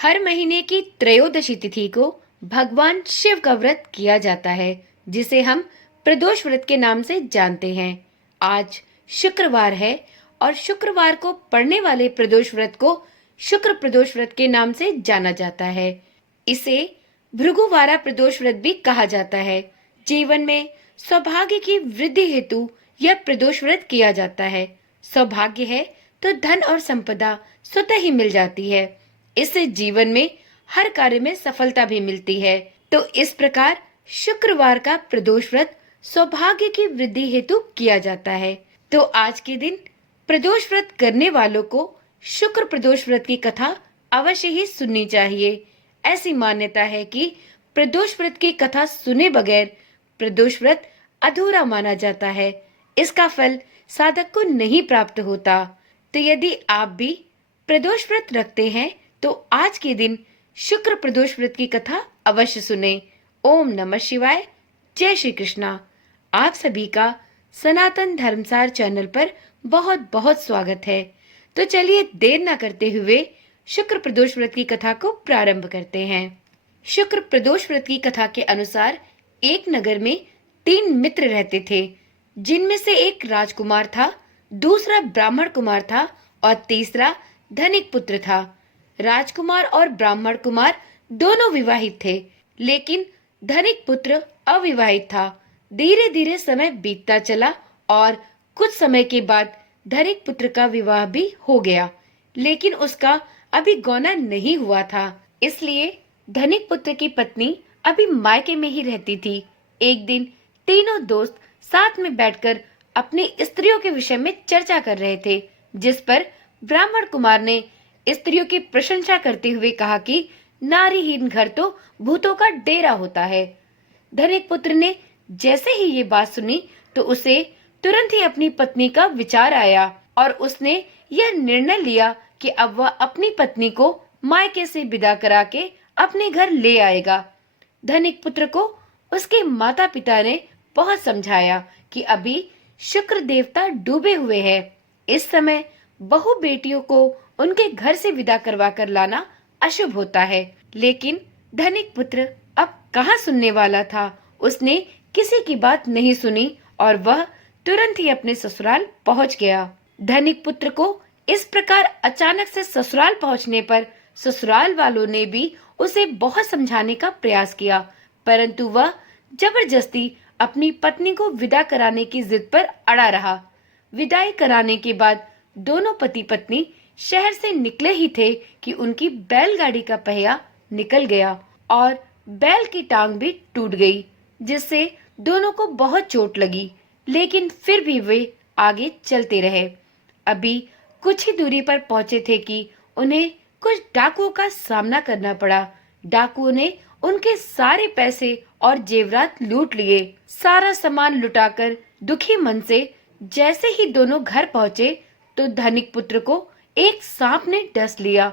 हर महीने की त्रयोदशी तिथि को भगवान शिव का व्रत किया जाता है, जिसे हम प्रदोष व्रत के नाम से जानते हैं। आज शुक्रवार है और शुक्रवार को पड़ने वाले प्रदोष व्रत को शुक्र प्रदोष व्रत के नाम से जाना जाता है। इसे भृगुवारा प्रदोष व्रत भी कहा जाता है। जीवन में सौभाग्य की वृद्धि हेतु यह प्रदोष व्रत किया जाता है। सौभाग्य है तो धन और संपदा स्वतः ही मिल जाती है। इससे जीवन में हर कार्य में सफलता भी मिलती है। तो इस प्रकार शुक्रवार का प्रदोष व्रत सौभाग्य की वृद्धि हेतु किया जाता है। तो आज के दिन प्रदोष व्रत करने वालों को शुक्र प्रदोष व्रत की कथा अवश्य ही सुननी चाहिए। ऐसी मान्यता है कि प्रदोष व्रत की कथा सुने बगैर प्रदोष व्रत अधूरा माना जाता है। इसका फल साधक को नहीं प्राप्त होता। तो यदि आप भी प्रदोष व्रत रखते हैं तो आज के दिन शुक्र प्रदोष व्रत की कथा अवश्य सुने। ओम नमः शिवाय। जय श्री कृष्णा। आप सभी का सनातन धर्मसार चैनल पर बहुत बहुत स्वागत है। तो चलिए देर न करते हुए शुक्र प्रदोष व्रत की कथा को प्रारंभ करते हैं। शुक्र प्रदोष व्रत की कथा के अनुसार एक नगर में 3 मित्र रहते थे, जिनमें से एक राजकुमार था, दूसरा ब्राह्मण कुमार था और तीसरा धनिक पुत्र था। राजकुमार और ब्राह्मण कुमार दोनों विवाहित थे, लेकिन धनिक पुत्र अविवाहित था। धीरे धीरे समय बीतता चला और कुछ समय के बाद धनिक पुत्र का विवाह भी हो गया, लेकिन उसका अभी गौना नहीं हुआ था। इसलिए धनिक पुत्र की पत्नी अभी मायके में ही रहती थी। एक दिन तीनों दोस्त साथ में बैठकर अपनी स्त्रियों के विषय में चर्चा कर रहे थे, जिस पर ब्राह्मण कुमार ने स्त्रियों की प्रशंसा करते हुए कहा कि नारीहीन घर तो भूतों का डेरा होता है। धनिक पुत्र ने जैसे ही ये बात सुनी तो उसे तुरंत ही अपनी पत्नी का विचार आया और उसने यह निर्णय लिया कि अब वह अपनी पत्नी को मायके से विदा करा के अपने घर ले आएगा। धनिक पुत्र को उसके माता पिता ने बहुत समझाया कि अभी शुक्र देवता डूबे हुए हैं। इस समय बहु बेटियों को उनके घर से विदा करवा कर लाना अशुभ होता है, लेकिन धनिक पुत्र अब कहाँ सुनने वाला था। उसने किसी की बात नहीं सुनी और वह तुरंत ही अपने ससुराल पहुंच गया। धनिक पुत्र को इस प्रकार अचानक से ससुराल पहुंचने पर ससुराल वालों ने भी उसे बहुत समझाने का प्रयास किया, परंतु वह जबरदस्ती अपनी पत्नी को विदा कराने की जिद पर अड़ा रहा। विदाई कराने के बाद दोनों पति पत्नी शहर से निकले ही थे कि उनकी बैलगाड़ी का पहिया निकल गया और बैल की टांग भी टूट गई, जिससे दोनों को बहुत चोट लगी, लेकिन फिर भी वे आगे चलते रहे। अभी कुछ ही दूरी पर पहुंचे थे कि उन्हें कुछ डाकुओं का सामना करना पड़ा। डाकुओं ने उनके सारे पैसे और जेवरात लूट लिए। सारा सामान लुटाकर दुखी मन से जैसे ही दोनों घर पहुंचे तो धनिक पुत्र को एक सांप ने डस लिया।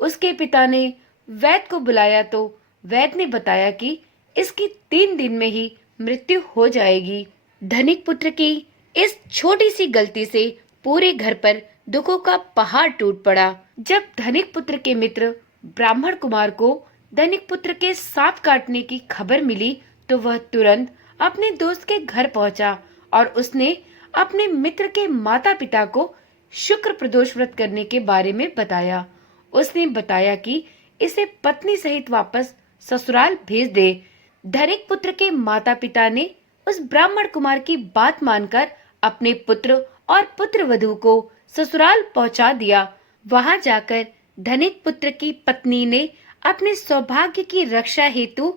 उसके पिता ने वैद्य को बुलाया तो वैद्य ने बताया कि इसकी 3 दिन में ही मृत्यु हो जाएगी। धनिक पुत्र की इस छोटी सी गलती से पूरे घर पर दुखों का पहाड़ टूट पड़ा। जब धनिक पुत्र के मित्र ब्राह्मण कुमार को धनिक पुत्र के सांप काटने की खबर मिली तो वह तुरंत अपने दोस्त के घर पहुंचा और उसने अपने मित्र के माता पिता को शुक्र प्रदोष व्रत करने के बारे में बताया। उसने बताया कि इसे पत्नी सहित वापस ससुराल भेज दे। धनिक पुत्र के माता पिता ने उस ब्राह्मण कुमार की बात मानकर अपने पुत्र और पुत्र वधू को ससुराल पहुंचा दिया। वहां जाकर धनिक पुत्र की पत्नी ने अपने सौभाग्य की रक्षा हेतु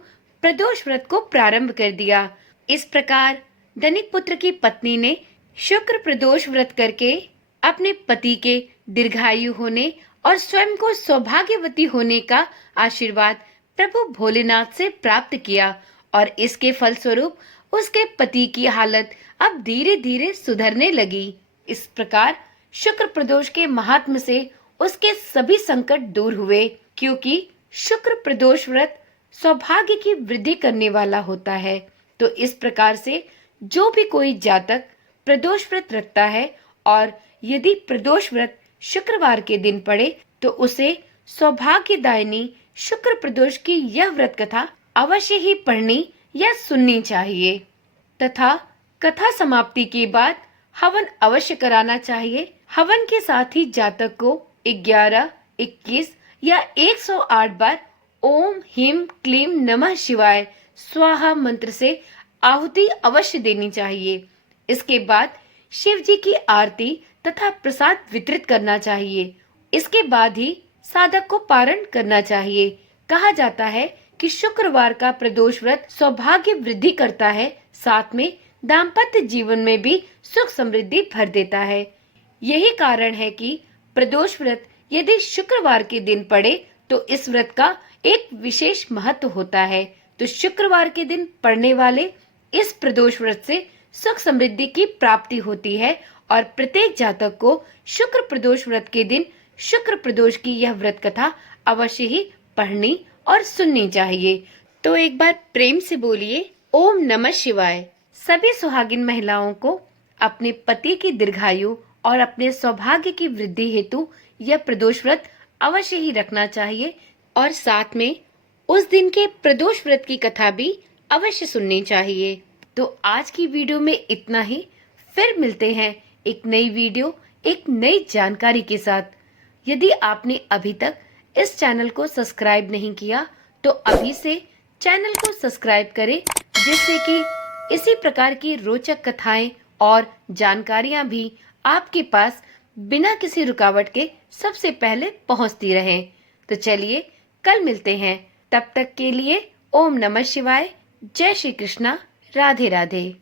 प्रदोष व्रत को प्रारंभ कर दिया। इस प्रकार धनिक पुत्र की पत्नी ने शुक्र प्रदोष व्रत करके अपने पति के दीर्घायु होने और स्वयं को सौभाग्यवती होने का आशीर्वाद प्रभु भोलेनाथ से प्राप्त किया और इसके फलस्वरूप उसके पति की हालत अब धीरे धीरे सुधरने लगी। इस प्रकार शुक्र प्रदोष के महात्म से उसके सभी संकट दूर हुए, क्योंकि शुक्र प्रदोष व्रत सौभाग्य की वृद्धि करने वाला होता है। तो इस प्रकार से जो भी कोई जातक प्रदोष व्रत रखता है और यदि प्रदोष व्रत शुक्रवार के दिन पड़े तो उसे सौभाग्यदायिनी शुक्र प्रदोष की यह व्रत कथा अवश्य ही पढ़नी या सुननी चाहिए तथा कथा समाप्ति के बाद हवन अवश्य कराना चाहिए। हवन के साथ ही जातक को 11, 21 या 108 बार ओम ह्रीं क्लीं नमः शिवाय स्वाहा मंत्र से आहुति अवश्य देनी चाहिए। इसके बाद शिव जी की आरती तथा प्रसाद वितरित करना चाहिए। इसके बाद ही साधक को पारण करना चाहिए। कहा जाता है कि शुक्रवार का प्रदोष व्रत सौभाग्य वृद्धि करता है, साथ में दाम्पत्य जीवन में भी सुख समृद्धि भर देता है। यही कारण है कि प्रदोष व्रत यदि शुक्रवार के दिन पड़े तो इस व्रत का एक विशेष महत्व होता है। तो शुक्रवार के दिन पड़ने वाले इस प्रदोष व्रत से सुख समृद्धि की प्राप्ति होती है और प्रत्येक जातक को शुक्र प्रदोष व्रत के दिन शुक्र प्रदोष की यह व्रत कथा अवश्य ही पढ़नी और सुननी चाहिए। तो एक बार प्रेम से बोलिए ओम नमः शिवाय। सभी सुहागिन महिलाओं को अपने पति की दीर्घायु और अपने सौभाग्य की वृद्धि हेतु यह प्रदोष व्रत अवश्य ही रखना चाहिए और साथ में उस दिन के प्रदोष व्रत की कथा भी अवश्य सुननी चाहिए। तो आज की वीडियो में इतना ही। फिर मिलते हैं एक नई वीडियो, एक नई जानकारी के साथ। यदि आपने अभी तक इस चैनल को सब्सक्राइब नहीं किया तो अभी से चैनल को सब्सक्राइब करें, जिससे कि इसी प्रकार की रोचक कथाएं और जानकारियां भी आपके पास बिना किसी रुकावट के सबसे पहले पहुंचती रहें। तो चलिए कल मिलते हैं, तब तक के लिए ओम नमः शिवाय, जय श्री कृष्णा, राधे राधे।